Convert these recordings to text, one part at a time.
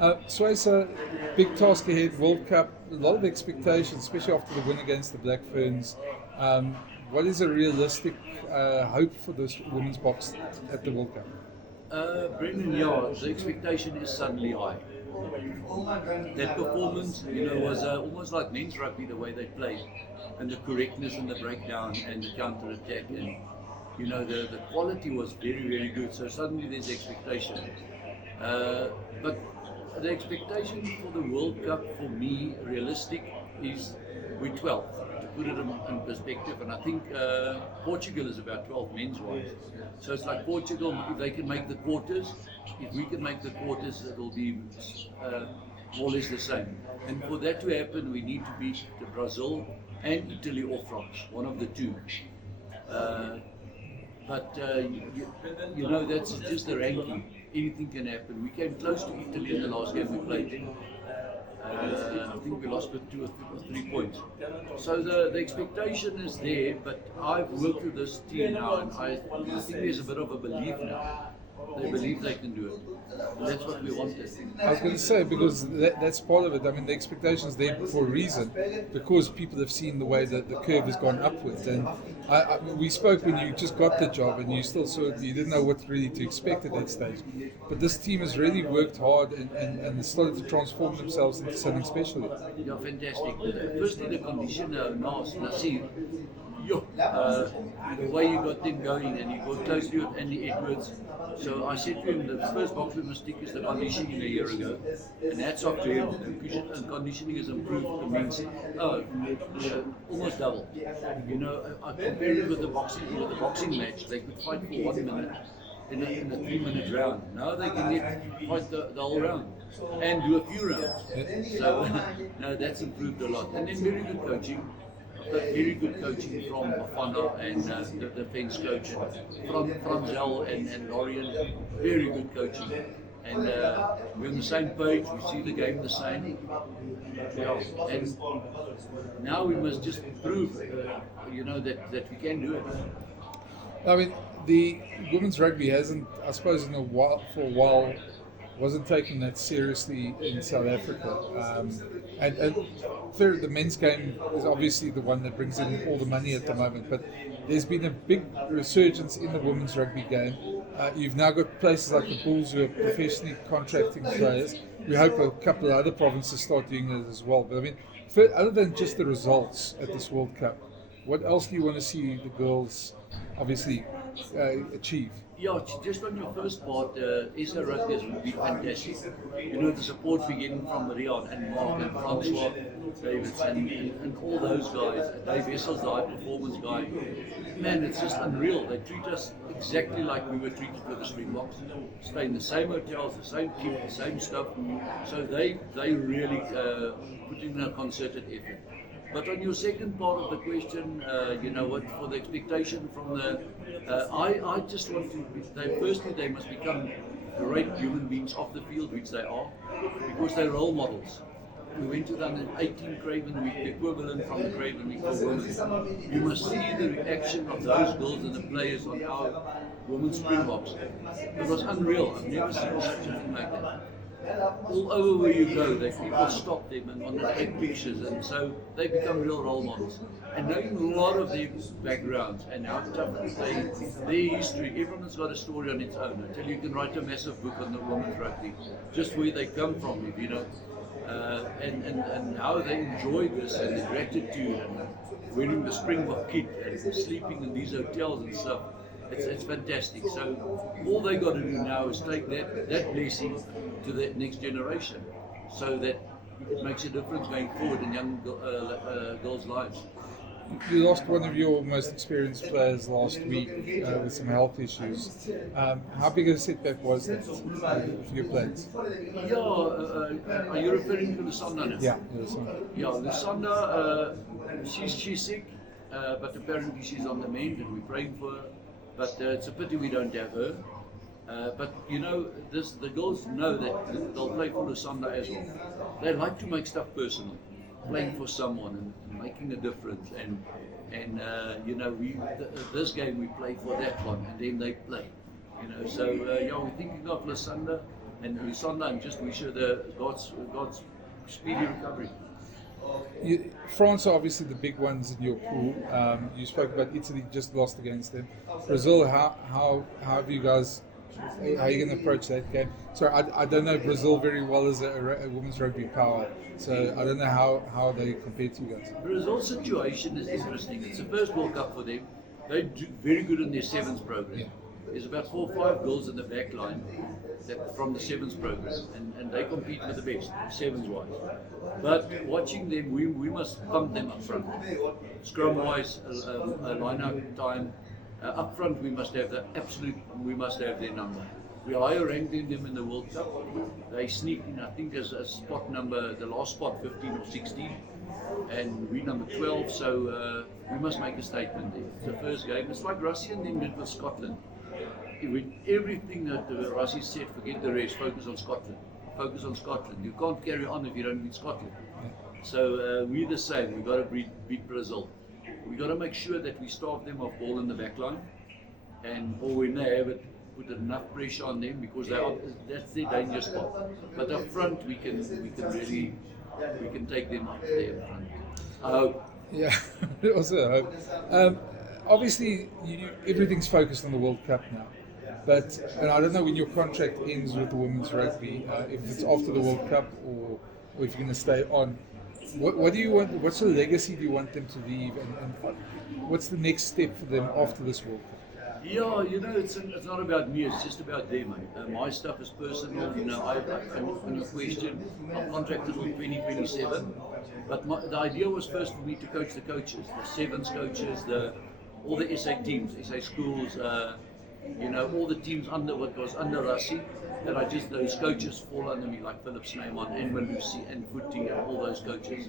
Swys, big task ahead, World Cup, a lot of expectations, especially after the win against the Black Ferns. What is a realistic hope for this women's box at the World Cup? Brendan, yeah, the expectation is suddenly high. That performance, was almost like men's rugby the way they played, and the correctness and the breakdown and the counter attack, and the quality was very very good. So suddenly there's expectation, but the expectation for the World Cup for me, realistic, is we're 12th. To put it in perspective, and I think Portugal is about 12 men's wise. So it's like Portugal, if they can make the quarters, if we can make the quarters, it'll be more or less the same. And for that to happen, we need to beat Brazil and Italy or France, one of the two. But that's just the ranking. Anything can happen. We came close to Italy in the last game we played. I think we lost with 2 or 3 points. So the expectation is there, but I've worked with this team now, and I think there's a bit of a belief now. They believe they can do it. And that's what we wanted. I was going to say, because that's part of it. I mean, the expectation is there for a reason, because people have seen the way that the curve has gone upwards. And we spoke when you just got the job, and you still you didn't know what really to expect at that stage. But this team has really worked hard and started to transform themselves into something special. Yeah, fantastic. Firstly, the conditioner, Nasir. The way you got them going, and you got closely with Andy Edwards. So I said to him, the first box we must stick is the conditioning a year ago, and that's off to him. And conditioning has improved immensely. Almost double. I compare it with the boxing match. They could fight for 1 minute in a 3-minute round. Now they can fight the whole round and do a few rounds. So that's improved a lot. And then very good coaching. Very good coaching from Afana and the defense coach, from Zell and Lorien. Very good coaching. And we're on the same page, we see the game the same. And now we must just prove, that we can do it. I mean, the women's rugby hasn't, I suppose, for a while, wasn't taken that seriously in South Africa. And third, the men's game is obviously the one that brings in all the money at the moment, but there's been a big resurgence in the women's rugby game. You've now got places like the Bulls who are professionally contracting players. We hope a couple of other provinces start doing it as well. But I mean, other than just the results at this World Cup, what else do you want to see the girls obviously achieve? Yeah, just on your first part, SA Rugby would be fantastic. The support we're getting from Rian and Mark and Francois Davidson and all those guys. Dave Essel's the high performance guy. Man, it's just unreal. They treat us exactly like we were treated with the Springboks. Stay in the same hotels, the same kit, the same stuff. So they really put in a concerted effort. But on your second part of the question, for the expectation from I just want to, firstly they must become great human beings off the field, which they are, because they're role models. We went to the 18 Craven Week, the equivalent from the Craven Week for women. You must see the reaction of those girls and the players on our women's Springboks. It was unreal. I've never seen such a thing like that. All over where you go, people stop them and want to take pictures, and so they become real role models. And knowing a lot of their backgrounds and how tough their history, everyone has got a story on its own. I tell you, you can write a massive book on the women's rugby, just where they come from, and how they enjoy this and the gratitude and wearing the Springbok kit and sleeping in these hotels and stuff. It's fantastic. So all they got to do now is take that blessing to the next generation, so that it makes a difference going forward in young girls' lives. You lost one of your most experienced players last week with some health issues. How big a setback was that for your players? Yeah, are you referring to Lusanda now? Yeah, Lusanda. Yeah, Lusanda, she's sick, but apparently she's on the mend, and we're praying for her. But it's a pity we don't have her. But the girls know that they'll play for Lusanda as well. They like to make stuff personal, playing for someone and making a difference. This game we play for that one, and then they play. So we're thinking of Lusanda. And Lusanda, and just wish her the God's speedy recovery. France are obviously the big ones in your pool. You spoke about Italy, just lost against them. Brazil, how have you guys? How are you going to approach that game? So I don't know Brazil very well as a women's rugby power, so I don't know how they compare to you guys. Brazil's situation is interesting. It's the first World Cup for them. They do very good in their sevens program. Yeah. There's about 4 or 5 girls in the back line from the sevens program, and they compete with the best, sevens wise. But watching them, we must pump them up front. Scrum wise, line up time. Up front, we must have their number. We higher ranked them in the World Cup. They sneak in, I think, as a spot number, the last spot 15 or 16, and we number 12. So we must make a statement there. It's the first game. It's like Russia and them did with Scotland. With everything that Rassie said, forget the rest, focus on Scotland. Focus on Scotland. You can't carry on if you don't beat Scotland. So we're the same. We've got to beat Brazil. We've got to make sure that we starve them of ball in the back line, or when they have it, put enough pressure on them, because that's their danger spot. But up front, we can take them up there up front. I hope. Yeah, also hope. Obviously, everything's focused on the World Cup now. But and I don't know when your contract ends with the women's rugby, if it's after the World Cup or if you're going to stay on. What do you want? What's the legacy do you want them to leave, and what's the next step for them after this World Cup? Yeah, it's not about me. It's just about them. My stuff is personal. On your question, I'm contracted till 2027. But the idea was first for me to coach the coaches, the sevens coaches, all the SA teams, SA schools. All the teams under what was under Rassie, that those coaches fall under me, like Philip Snyman and Malusi and Footy and all those coaches,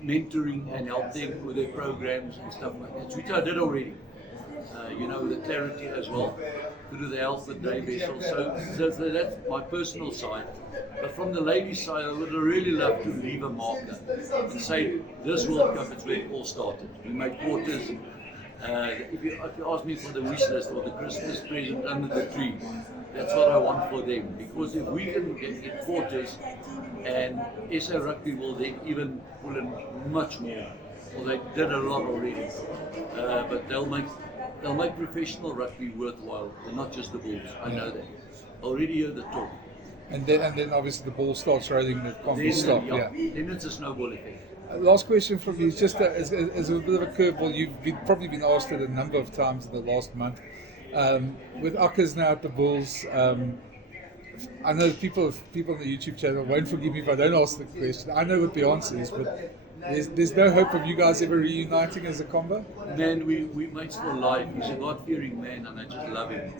mentoring and help them with their programs and stuff like that, which I did already. The clarity as well, through the help with Dave Vessel. So that's my personal side. But from the ladies' side, I would really love to leave a marker and say, this World Cup is where it all started. We made quarters. If you ask me for the wish list or the Christmas present under the tree, that's what I want for them. Because if we can get quarters, and SA Rugby will then even pull in much more. Well, they did a lot already, but they'll make professional rugby worthwhile, and not just the Bulls. I know that. Already hear the talk. And then obviously the ball starts rolling, the conference stop. Yeah. Then it's a snowball effect. Last question from me is just as a bit of a curveball. You've probably been asked it a number of times in the last month. With Akkers now at the Bulls, I know people on the YouTube channel won't forgive me if I don't ask the question. I know what the answer is, but there's no hope of you guys ever reuniting as a combo? Man, we made still live. He's a God-fearing man, and I just love him.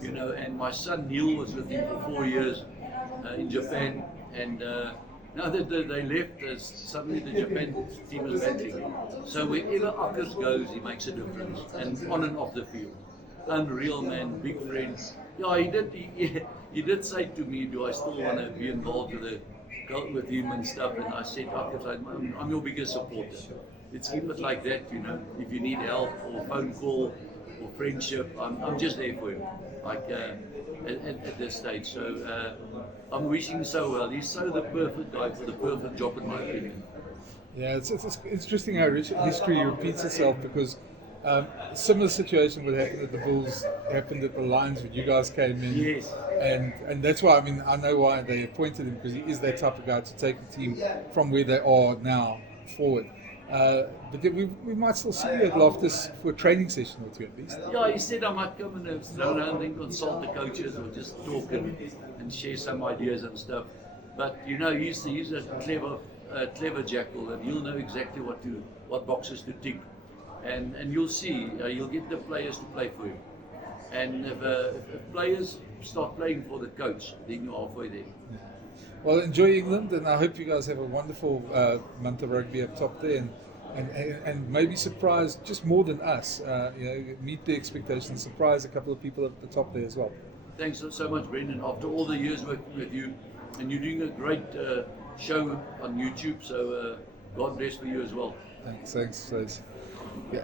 And my son Neil was with him for 4 years in Japan, and now that they left, suddenly the Japan team is battling. So wherever Akkers goes, he makes a difference, and on and off the field. Unreal man, big friend. Yeah, he did say to me, do I still want to be involved with him and stuff? And I said, Akkers, I'm your biggest supporter. Let's keep it like that, If you need help or phone call or friendship, I'm just there for him. At this stage. So I'm wishing him so well. He's so the perfect guy for the perfect job, in my opinion. Yeah, it's interesting how history repeats itself, because similar situation what happened at the Bulls happened at the Lions when you guys came in. Yes. And that's why, I know why they appointed him, because he is that type of guy to take the team from where they are now forward. But then we might still see you at Loftus for a training session or two at least. Yeah, he said I might come and slow down and consult the coaches or just talk and share some ideas and stuff. But he's a clever jackal, and he'll know exactly what boxes to tick. And you'll see, you'll get the players to play for him. And if players start playing for the coach, then you're halfway there. Well, enjoy England, and I hope you guys have a wonderful month of rugby up top there, and maybe surprise just more than us. Meet the expectations, surprise a couple of people at the top there as well. Thanks so much, Brendan. After all the years working with you, and you're doing a great show on YouTube, so God bless for you as well. Thanks. Yeah.